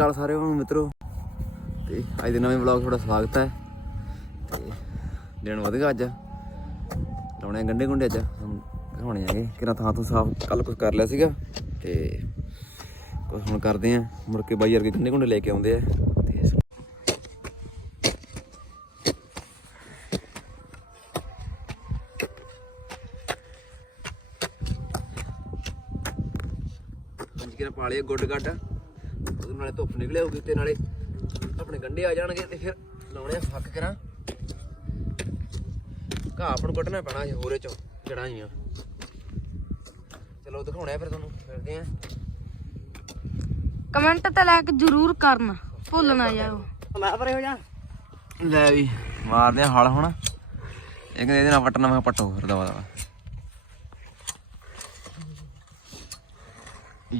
ਚਾਲ ਸਾਰੇ ਨੂੰ ਮਿੱਤਰੋ। ਤੇ ਅੱਜ ਦੇ ਨਵੇਂ ਵਲੌਗ ਤੁਹਾਡਾ ਸਵਾਗਤ ਹੈ। ਤੇ ਦਿਨ ਵਧ ਗਿਆ ਅੱਜ। ਲਾਉਣੇ ਆ ਗੰਡੇ ਗੁੰਡੇ ਅੱਜ। ਹੁਣ ਆਗੇ। ਕਿਰਾ ਥਾਂ ਤੋਂ ਸਾਫ਼ ਕੱਲ ਕੁਝ ਕਰ ਲਿਆ ਸੀਗਾ। ਤੇ ਕੁਝ ਹੁਣ ਕਰਦੇ ਆ। ਮੁੜ ਕੇ ਬਾਈ ਵਰਗੇ ਗੰਡੇ ਗੁੰਡੇ ਲੈ ਕੇ ਆਉਂਦੇ ਆ। ਤੇ ਕਿਰਾ ਪਾ ਲਿਆ ਗੁੱਡ ਗੱਡ ਨਾਲੇ ਧੁੱਪ ਨਿਕਲੇ ਹੋਊਗੀ ਤੇ ਨਾਲੇ ਆਪਣੇ ਗੰਡੇ ਆ ਜਾਣਗੇ ਤੇ ਫਿਰ ਲਾਉਣੇ ਆ ਫੱਕ ਕਰਾਂ। ਘਾਹ ਆਪਾਂ ਨੂੰ ਕੱਢਣਾ ਪੈਣਾ ਸੀ ਹੋਰੇ ਚੋਂ ਜੜਾਂ ਜੀਆਂ। ਚਲੋ ਦਿਖਾਉਣਾ ਫਿਰ ਤੁਹਾਨੂੰ ਫਿਰਦੇ ਆ। ਕਮੈਂਟ ਤੇ ਲਾਇਕ ਜ਼ਰੂਰ ਕਰਨਾ ਭੁੱਲ ਨਾ ਜਾਓ ਮੈਂ ਪਰੇ ਹੋ ਜਾ। ਲੈ ਵੀ ਮਾਰਦੇ ਆ ਹਲ ਹੁਣ। ਇਹ ਕਹਿੰਦੇ ਇਹਦੇ ਨਾਲ ਪੱਟਣਾ ਮੈਂ ਪੱਟੋ ਫਿਰ ਦਵਾ ਦਵਾ।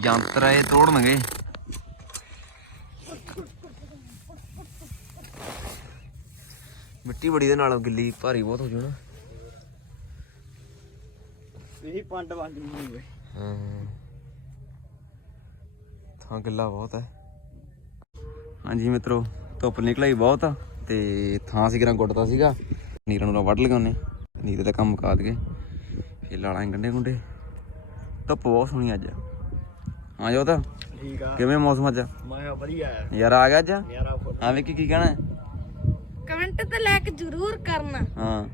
ਯੰਤਰ ਆ ਇਹ ਤੋੜਨਗੇ। ਮਿੱਟੀ ਬੜੀ ਦੇ ਨਾਲ ਗਿੱਲੀ ਭਾਰੀ ਬਹੁਤ ਹੋ ਜੂ ਨਾ। ਇਹੀ ਪੰਡ ਵੰਡ ਨਹੀਂ ਹੋਏ ਹਾਂ। ਥਾਂ ਗਿੱਲਾ ਬਹੁਤ ਹੈ। ਹਾਂਜੀ ਮਿੱਤਰੋ ਧੁੱਪ ਨਿਕਲਾਈ ਬਹੁਤ ਆ ਤੇ ਥਾਂ ਸੀ ਕਿਰਾਂ ਗੁੱਟਦਾ ਸੀਗਾ। ਨੀਰਾਂ ਨੂੰ ਵੱਢ ਲਗਾਉਨੇ ਨੀਰੇ ਦਾ ਕੰਮ ਮੁਕਾ ਦਗੇ ਫਿਰ ਲਾਲਾਂ ਗੰਡੇ ਗੁੰਡੇ ਧੁੱਪ ਬਹੁਤ ਸੋਹਣੀ ਅੱਜ। ਹਾਂ ਜੋ ਤਾਂ ਠੀਕ ਆ। ਕਿਵੇਂ ਮੌਸਮ ਅੱਜ? ਮੈਂ ਵਧੀਆ। ਯਾਰ ਆ ਗਿਆ ਅੱਜ? ਯਾਰਾ ਹਾਂ ਵਿੱਕੀ ਕੀ ਕਹਿਣਾ? ਕਮੈਂਟ ਤੇ ਲਾਇਕ ਜ਼ਰੂਰ ਕਰਨਾ। ਹਾਂ।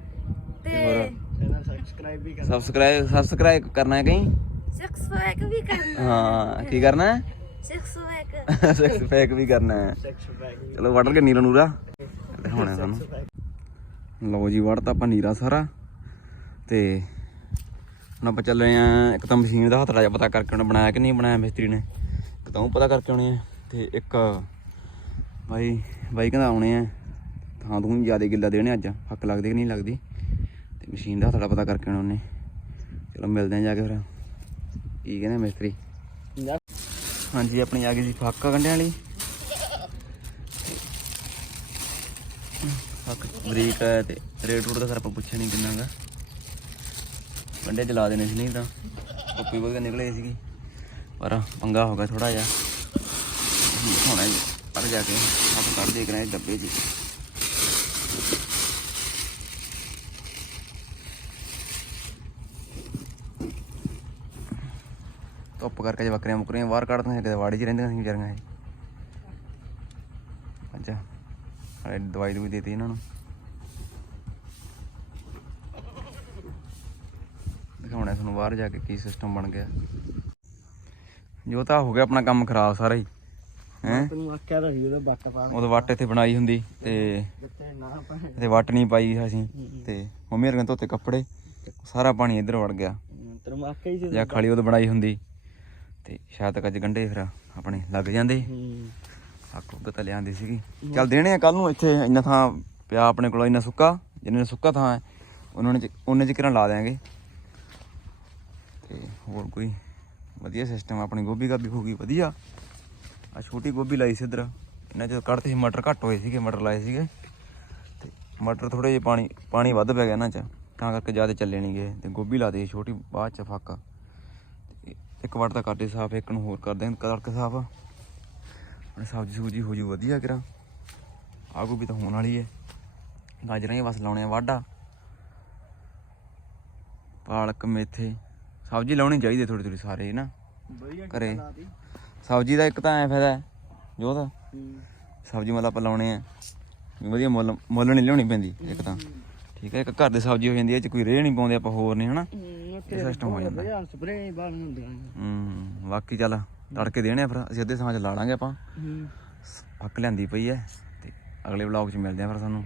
ਤੇ ਇਹਨਾਂ ਸਬਸਕ੍ਰਾਈਬ ਵੀ ਕਰ ਸਬਸਕ੍ਰਾਈਬ ਸਬਸਕ੍ਰਾਈਬ ਕਰਨਾ ਹੈ ਕਹੀਂ? ਸਿਕਸ ਪੈਕ ਵੀ ਕਰਨਾ। ਹਾਂ ਕੀ ਕਰਨਾ ਹੈ? ਸਿਕਸ ਪੈਕ ਸਿਕਸ ਪੈਕ ਵੀ ਕਰਨਾ ਹੈ। ਸੈਕਸ ਚਲੋ ਵੱਢ ਕੇ ਨੀਰਾ ਨੂਰਾ। ਦਿਖਾਉਣਾ ਸਾਨੂੰ ਲਓ ਜੀ ਵੜਤਾ ਆਪਾਂ ਨੀਰਾ ਸਾਰਾ। ਤੇ ਹੁਣ ਆਪਾਂ ਚੱਲੇ ਆ ਇੱਕ ਤਾਂ ਮਸ਼ੀਨ ਦਾ ਹੱਥੜਾ ਜਿਹਾ ਪਤਾ ਕਰਕੇ ਉਹਨੇ ਬਣਾਇਆ ਕਿ ਨਹੀਂ ਬਣਾਇਆ ਮਿਸਤਰੀ ਨੇ। ਇੱਕ ਤਾਂ ਉਹ ਪਤਾ ਕਰਕੇ ਆਉਣੇ ਆ ਤੇ ਇੱਕ ਬਾਈ ਬਾਈ ਕਹਿੰਦਾ ਆਉਣੇ ਆ। ਥਾਂ ਤੂੰ ਜ਼ਿਆਦਾ ਗਿੱਲਾ ਦੇਣੇ ਅੱਜ। ਹੱਕ ਲੱਗਦੀ ਕਿ ਨਹੀਂ ਲੱਗਦੀ? ਤੇ ਮਸ਼ੀਨ ਦਾ ਹੱਥੜਾ ਪਤਾ ਕਰਕੇ ਆਉਣਾ ਉਹਨੇ। ਚਲੋ, ਮਿਲਦੇ ਆ ਜਾ ਕੇ ਫਿਰ। ਕੀ ਕਹਿੰਦੇ ਮਿਸਤਰੀ? ਹਾਂਜੀ, ਆਪਣੀ ਆ ਗਈ ਸੀ ਫਾਕਾ ਗੰਢਿਆਂ ਵਾਲੀ। ਫੱਕ ਬਰੀਕ ਹੈ ਤੇ ਰੇਟ ਰੂਟ ਦਾ ਸਰ ਆਪਾਂ ਪੁੱਛਿਆ ਨਹੀਂ ਕਿੰਨਾ ਗਾ। ਗੰਢੇ ਚਲਾ ਦੇਣੇ ਸੀ ਨਹੀਂ ਤਾਂ। ਕੁੱਪੀ ਵਗੈਰਾ ਨਿਕਲੇ ਸੀਗੀ। ਪਰ ਪੰਗਾ ਹੋ ਗਿਆ ਥੋੜਾ ਜਿਹਾ। ਹੋਣਾ ਜੀ ਪਰ ਜਾ ਕੇ। ਆਪ ਕੱਢ ਦੇ ਕਰਾਂ ਡੱਬੇ ਜੀ ਧੁੱਪ ਕਰਕੇ ਜੇ ਬੱਕਰੀਆਂ ਮੁਕਰੀਆਂ ਬਾਹਰ ਕੱਢਦੀਆਂ ਸੀ, ਕਿਤੇ ਵਾੜੀ 'ਚ ਰਹਿੰਦੀਆਂ ਸੀ ਵਿਚਾਰੀਆਂ ਇਹ। ਅੱਛਾ ਹਾਲੇ ਦਵਾਈ ਦੂਈ ਦੇਤੀ ਇਹਨਾਂ ਨੂੰ। ਦਿਖਾਉਣਾ ਤੁਹਾਨੂੰ ਬਾਹਰ ਜਾ ਕੇ ਕੀ ਸਿਸਟਮ ਬਣ ਗਿਆ। ਜੋ ਤਾਂ ਹੋ ਗਿਆ ਆਪਣਾ ਕੰਮ ਖਰਾਬ ਸਾਰਾ ਹੀ। ਹੈ? ਤੈਨੂੰ ਆਖਿਆ ਤਾਂ ਸੀ ਉਹਦਾ ਬੱਟ ਪਾ ਉਹਦੇ ਵੱਟ ਇੱਥੇ ਬਣਾਈ ਹੁੰਦੀ ਤੇ ਇੱਥੇ ਵੱਟ ਨਹੀਂ ਪਾਈ ਅਸੀਂ। ਤੇ ਮੰਮੀ ਹਰਾਂ ਧੋਤੇ ਕੱਪੜੇ ਸਾਰਾ ਪਾਣੀ ਇੱਧਰ ਵੜ ਗਿਆ। ਤੈਨੂੰ ਆਖਿਆ ਹੀ ਸੀ ਜਾਂ ਖਲੀ ਉਹਦੇ ਬਣਾਈ ਹੁੰਦੀ। ਤੇ ਸ਼ਾਇਦ ਅੱਜ ਗੰਢੇ ਫਿਰ ਆਪਣੇ ਲੱਗ ਜਾਂਦੇ। ਉੱਗ ਤਾਂ ਲਿਆਂਦੀ ਸੀਗੀ। ਚੱਲ ਦੇਣੇ ਆ ਕੱਲ ਨੂੰ ਇੱਥੇ ਇੰਨਾ ਥਾਂ ਪਿਆ ਆਪਣੇ ਕੋਲ ਇੰਨਾ ਸੁੱਕਾ ਜਿੰਨੇ ਸੁੱਕਾ ਥਾਂ ਹੈ ਉਹਨਾਂ ਨੇ ਉਹਨੇ ਚ ਕਿਰਾਂ ਲਾ ਦਿਆਂਗੇ। ਤੇ ਹੋਰ ਕੋਈ ਵਧੀਆ ਸਿਸਟਮ ਆਪਣੀ ਗੋਭੀ ਗਾਭੀ ਹੋ ਗਈ ਵਧੀਆ। ਆ ਛੋਟੀ ਗੋਭੀ ਲਾਈ ਸੀ ਇੱਧਰ। ਇਹਨਾਂ ਚ ਕੱਢਤੇ ਸੀ ਮਟਰ ਘੱਟ ਹੋਏ ਸੀਗੇ ਮਟਰ ਲਾਏ ਸੀਗੇ। ਤੇ ਮਟਰ ਥੋੜੇ ਜਿਹੇ ਪਾਣੀ ਪਾਣੀ ਵੱਧ ਪੈ ਗਿਆ ਇਹਨਾਂ ਚ ਤਾਂ ਕਰਕੇ ਜ਼ਿਆਦਾ ਚੱਲੇ ਨਹੀਂ ਗਏ। ਤੇ ਗੋਭੀ ਲਾ ਦੇ ਛੋਟੀ ਬਾਅਦ ਚ ਫਾਕਾ। ਇੱਕ ਵਾਰ ਤਾਂ ਕਰਦੇ ਸਾਫ਼ ਇੱਕ ਨੂੰ ਹੋਰ ਕਰਦੇ ਕਰਕੇ ਸਾਫ਼। ਆਪਣੇ ਸਬਜ਼ੀ ਸੂਜੀ ਹੋ ਜੂ ਵਧੀਆ ਕਿਰਾ। ਆਗੂ ਵੀ ਤਾਂ ਹੋਣ ਵਾਲੀ ਹੈ ਗਾਜਰਾਂ ਹੀ ਬਸ ਲਾਉਣੇ ਆ ਵਾਢਾ। ਪਾਲਕ ਮੇਥੇ ਸਬਜ਼ੀ ਲਾਉਣੀ ਚਾਹੀਦੀ ਥੋੜੀ ਥੋੜੀ ਸਾਰੇ ਨਾ? ਘਰੇ। ਸਬਜ਼ੀ ਦਾ ਇੱਕ ਤਾਂ ਐ ਫਾਇਦਾ ਜੋ ਤਾਂ ਸਬਜ਼ੀ ਮਤਲਬ ਆਪਾਂ ਲਾਉਣੇ ਆ। ਵਧੀਆ ਮੁੱਲ ਮੁੱਲ ਨਹੀਂ ਲਿਆਉਣੀ ਪੈਂਦੀ ਇੱਕ ਤਾਂ। ਠੀਕ ਹੈ ਇੱਕ ਘਰ ਦੀ ਸਬਜ਼ੀ ਹੋ ਜਾਂਦੀ ਹੈ ਇਹ ਚ ਕੋਈ ਰੇਹ ਨਹੀਂ ਪਾਉਂਦੇ ਆਪਾਂ ਹੋਰ ਨਹੀਂ ਹਨਾ ਇਹ ਸਿਸਟਮ ਹੋ ਜਾਂਦਾ। ਵਧੀਆ ਸਪਰੇ ਬਾਲ ਹੁੰਦੀਆਂ ਹੂੰ ਬਾਕੀ ਚੱਲ ਤੜਕੇ ਦੇਣੇ ਆ ਫਿਰ ਅਸੀਂ ਅੱਧੇ ਸਮਾਂ ਚ ਲਾ ਲਾਂਗੇ ਆਪਾਂ। ਹੂੰ। ਹੱਕ ਲਿਆਂਦੀ ਪਈ ਹੈ ਤੇ ਅਗਲੇ ਵਲੌਗ 'ਚ ਮਿਲਦੇ ਆ ਫਿਰ ਸਾਨੂੰ।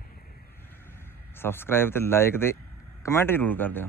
ਸਬਸਕ੍ਰਾਈਬ ਤੇ ਲਾਈਕ ਤੇ ਕਮੈਂਟ ਜ਼ਰੂਰ ਕਰ ਦਿਓ।